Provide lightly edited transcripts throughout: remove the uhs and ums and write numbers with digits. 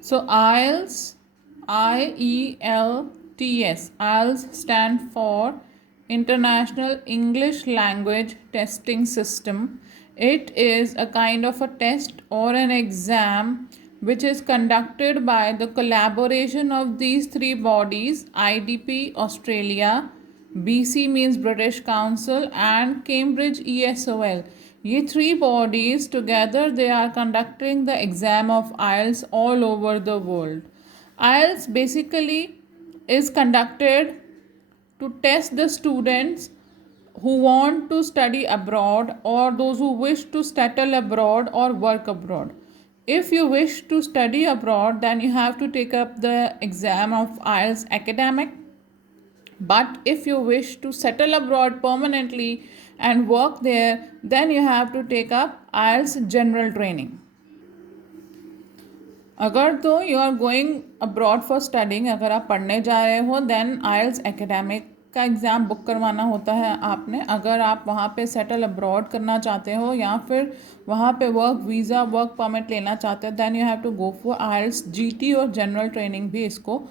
So IELTS, IELTS, IELTS stand for International English Language Testing System. It is a kind of a test or an exam which is conducted by the collaboration of these three bodies: IDP Australia, BC means British Council, and Cambridge ESOL. ये three bodies together they are conducting the exam of IELTS all over the world. IELTS basically is conducted to test the students who want to study abroad or those who wish to settle abroad or work abroad. If you wish to study abroad, then you have to take up the exam of IELTS academic. But if you wish to settle abroad permanently and work there, then you have to take up IELTS general training. अगर तो you are going abroad for studying, अगर आप पढ़ने जा रहे हो, then IELTS academic का exam book करवाना होता है आपने. अगर आप वहाँ पे सेटल अब्रॉड करना चाहते हो या फिर वहाँ पे वर्क वीज़ा वर्क परमिट लेना चाहते हो, then you have to go for IELTS GT और जनरल ट्रेनिंग भी इसको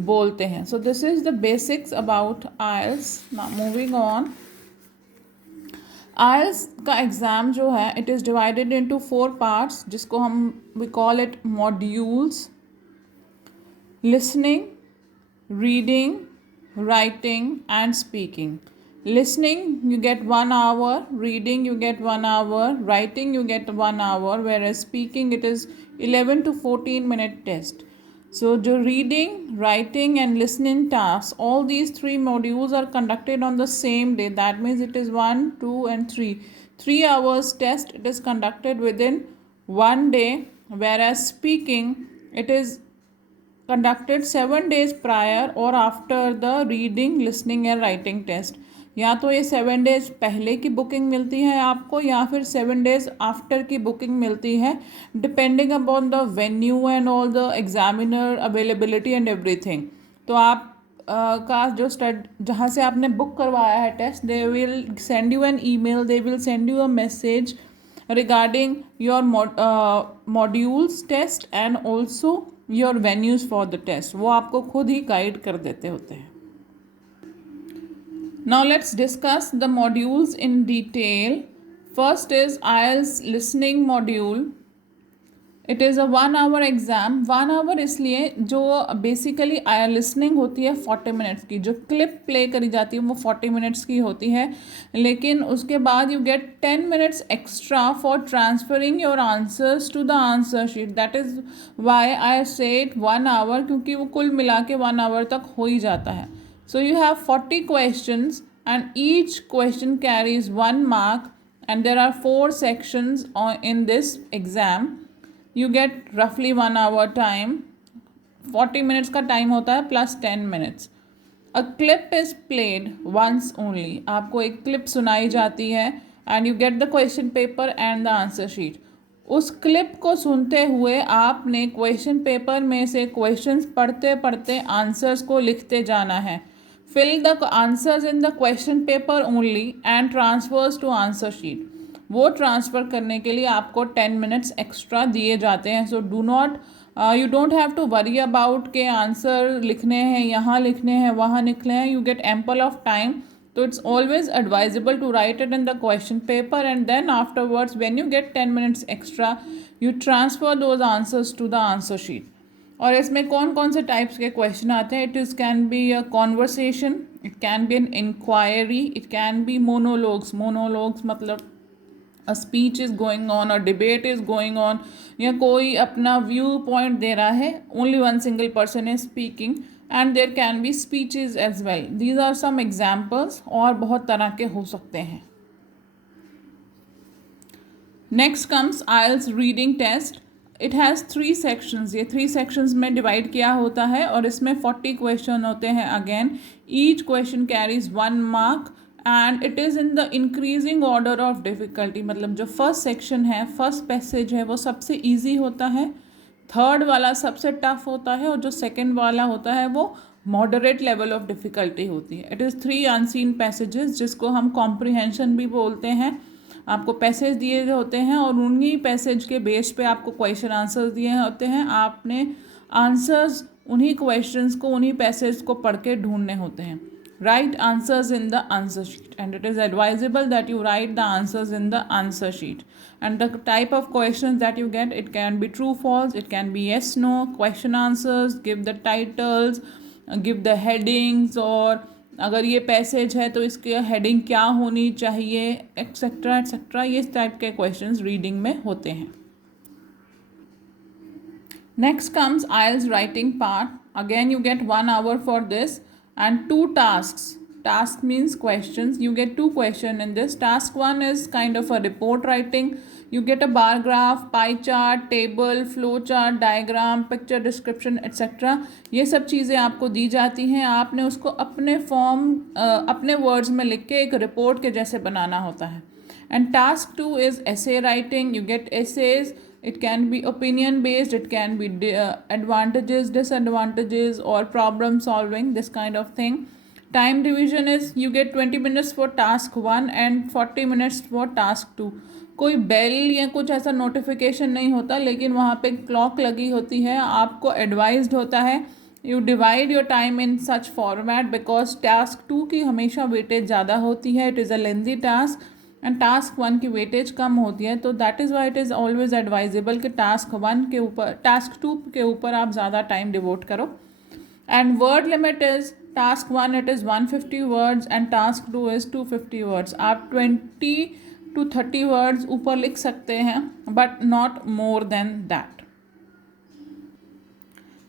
बोलते हैं. So this is the basics about IELTS. Now moving on. IELTS का एग्ज़ाम जो है it is divided into 4 parts, जिसको हम we call it modules: listening, reading, writing and speaking. Listening you get 1 hour, reading you get 1 hour, writing you get 1 hour, whereas speaking it is 11 to 14 minute test. So the reading, writing and listening tasks, all these three modules are conducted on the same day. That means it is 1, 2 and 3. 3 hours test it is conducted within one day, whereas speaking it is conducted 7 days prior or after the reading, listening and writing test. या तो ये 7 days पहले की booking मिलती है आपको या फिर 7 days आफ्टर की बुकिंग मिलती है, depending upon the venue and all the examiner availability and everything. तो आप का जो जहाँ से आपने बुक करवाया है test, they will send you an email, they will send you a message regarding your modules test and also your venues for the test. वो आपको खुद ही गाइड कर देते होते हैं. Now let's discuss the modules in detail. First is IELTS listening module. It is a 1 hour exam. 1 hour इसलिए जो basically listening होती है 40 मिनट्स की, जो क्लिप प्ले करी जाती है वो 40 मिनट्स की होती है, लेकिन उसके बाद you get 10 minutes extra for transferring your answers to the answer sheet. That is why I said 1 hour, क्योंकि वो कुल मिला के 1 hour तक हो ही जाता है. So you have 40 questions and each question carries 1 mark and there are 4 sections in this exam. You get roughly 1 hour time. 40 minutes का टाइम होता है plus 10 minutes. A clip is played once only. आपको एक clip सुनाई जाती है and you get the question paper and the answer sheet. उस clip को सुनते हुए आपने क्वेश्चन पेपर में से क्वेश्चंस पढ़ते पढ़ते आंसर्स को लिखते जाना है. Fill the answers in the question paper only and transfers to answer sheet. वो ट्रांसफ़र करने के लिए आपको 10 मिनट्स एक्स्ट्रा दिए जाते हैं. So do not you don't have to worry about के आंसर लिखने हैं, यहाँ लिखने हैं, वहाँ लिखने हैं. You get ample of time. तो it's always advisable to write it in the question paper and then afterwards when you get 10 minutes extra you transfer those answers to the answer sheet. और इसमें कौन कौन से types के question आते हैं? It is can be a conversation, it can be an inquiry, it can be monologues. Monologues मतलब a speech is going on, a debate is going on, या कोई अपना व्यू पॉइंट दे रहा है, only one single person is speaking, and there can be speeches as well. These are some examples, और बहुत तरह के हो सकते हैं. Next comes IELTS reading test. It has 3 sections. ये 3 sections में डिवाइड किया होता है और इसमें 40 क्वेश्चन होते हैं. Again each question carries 1 mark and it is in the increasing order of difficulty. मतलब जो फर्स्ट सेक्शन है, फर्स्ट पैसेज है, वो सबसे ईजी होता है, थर्ड वाला सबसे टफ होता है और जो सेकेंड वाला होता है वो मॉडरेट लेवल ऑफ डिफ़िकल्टी होती है. इट इज़ 3 अनसीन पैसेजेस जिसको हम कॉम्प्रिहेंशन भी बोलते हैं. आपको पैसेज दिए होते हैं और उन्हीं पैसेज के बेस पे आपको क्वेश्चन आंसर्स दिए होते हैं. आपने आंसर्स उन्हीं क्वेश्चंस को, उन्हीं पैसेज को पढ़ के ढूंढने होते हैं. Write answers in the answer sheet, and it is advisable that you write the answers in the answer sheet. And the type of questions that you get, it can be true false, it can be yes no question answers, give the titles, give the headings, और अगर ये passage है तो इसके heading क्या होनी चाहिए, etcetera etcetera. ये टाइप के क्वेश्चंस रीडिंग में होते हैं. Next comes IELTS writing part. Again you get 1 hour for this and 2 tasks. Task means questions. You get 2 questions in this. Task 1 is kind of a report writing. You get a bar graph, pie chart, table, flow chart, diagram, picture description etc. ये सब चीज़ें आपको दी जाती हैं. आपने उसको अपने form अपने वर्ड्स में लिख के एक रिपोर्ट के जैसे बनाना होता है. And task 2 is essay writing. You get essays. It can be opinion based, it can be advantages, disadvantages, or problem solving, this kind of thing. Time division is you get 20 minutes for task 1 and 40 minutes for task 2. कोई bell या कुछ ऐसा notification नहीं होता, लेकिन वहाँ पे clock लगी होती है. आपको एडवाइज्ड होता है you divide your time in such format because task 2 की हमेशा वेटेज ज़्यादा होती है. It is a lengthy task and task 1 की वेटेज कम होती है. तो that is why it is always advisable कि टास्क 1 के ऊपर, टास्क 2 के ऊपर आप ज़्यादा टाइम डिवोट करो. And word limit is task 1 it is 150 words and task 2 is 250 words. आप 20 to 30 वर्ड्स ऊपर लिख सकते हैं but not more than that.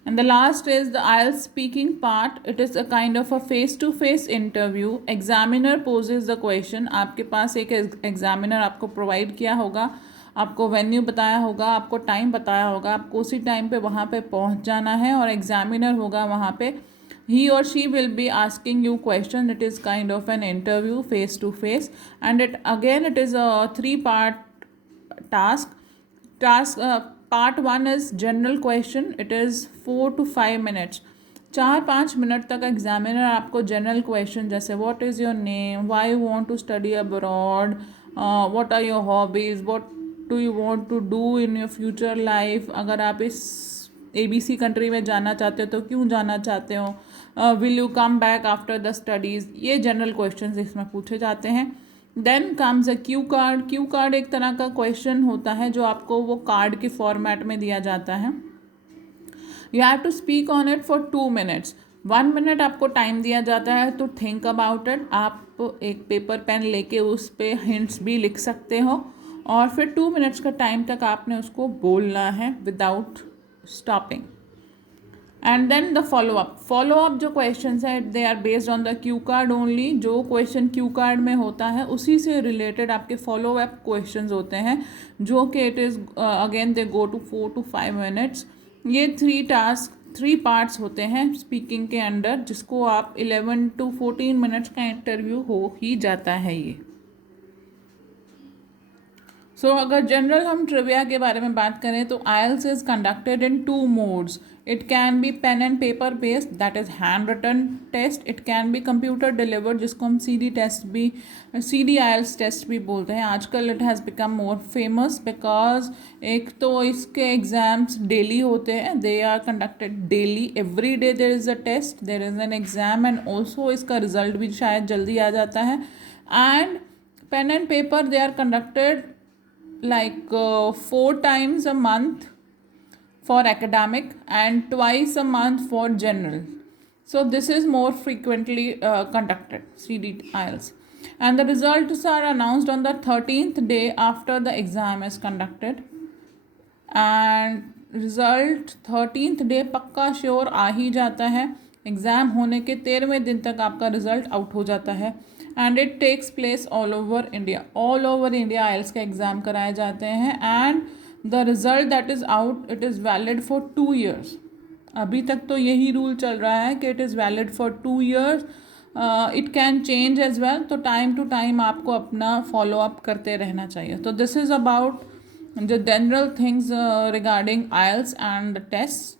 And the last is the IELTS speaking part. It is a kind of a face-to-face interview. Examiner poses the question. आपके पास एक examiner आपको provide किया होगा, आपको वेन्यू बताया होगा, आपको टाइम बताया होगा, आपको उसी टाइम पे वहाँ पे पहुँच जाना है और एग्जामिनर होगा वहाँ पे. He or she will be asking you question. It is kind of an interview face to face, and it is a 3-part task. Part 1 is general question. It is 4 to 5 minutes. 4-5 minute तक examiner आपको general question जैसे what is your name, why you want to study abroad, what are your hobbies, what do you want to do in your future life, अगर आप इस ABC country में जाना चाहते हो तो क्यों जाना चाहते हो, will you come back after the studies. ये जनरल क्वेश्चन इसमें पूछे जाते हैं. Then comes a cue card. Cue card एक तरह का क्वेश्चन होता है जो आपको वो कार्ड के फॉर्मेट में दिया जाता है. You have to speak on it for 2 minutes. 1 minute आपको टाइम दिया जाता है टू थिंक अबाउट इट. आप एक पेपर पेन लेके उस पर हिंट्स भी लिख सकते हो और फिर 2 minutes का टाइम तक आपने उसको बोलना है without stopping. And then the follow up जो क्वेश्चन है they are based on the cue card only. जो क्वेश्चन क्यू कार्ड में होता है उसी से रिलेटेड आपके फॉलो अप क्वेश्चन होते हैं जो कि it is again they go to 4 to 5 minutes. ये 3 पार्ट्स होते हैं स्पीकिंग के अंडर, जिसको आप 11 to 14 minutes का इंटरव्यू हो ही जाता है ये. सो अगर जनरल हम ट्रिविया के बारे में बात करें तो IELTS is conducted in 2 modes. It can be pen and paper based, that is handwritten test. It can be computer delivered, जिसको हम CD IELTS test भी बोलते हैं. आजकल it has become more famous because एक तो इसके एग्ज़ाम्स डेली होते हैं. They are conducted daily. Every day there is a test, there is an exam and also इसका रिजल्ट भी शायद जल्दी आ जाता है. And pen and paper they are conducted like 4 times a month for academic and twice a month for general. So this is more frequently conducted, CD IELTS. And the results are announced on the 13th day after the exam is conducted. And result 13th day पक्का sure आ ही जाता है. Exam होने के 13वें दिन तक आपका result out हो जाता है. And it takes place all over India. All over India IELTS के एग्ज़ाम कराए जाते हैं. And the result that is out it is valid for 2 years. अभी तक तो यही रूल चल रहा है कि it is valid for 2 years. It can change as well. तो टाइम टू टाइम आपको अपना फॉलो अप करते रहना चाहिए. तो this is about the general things regarding IELTS and the test.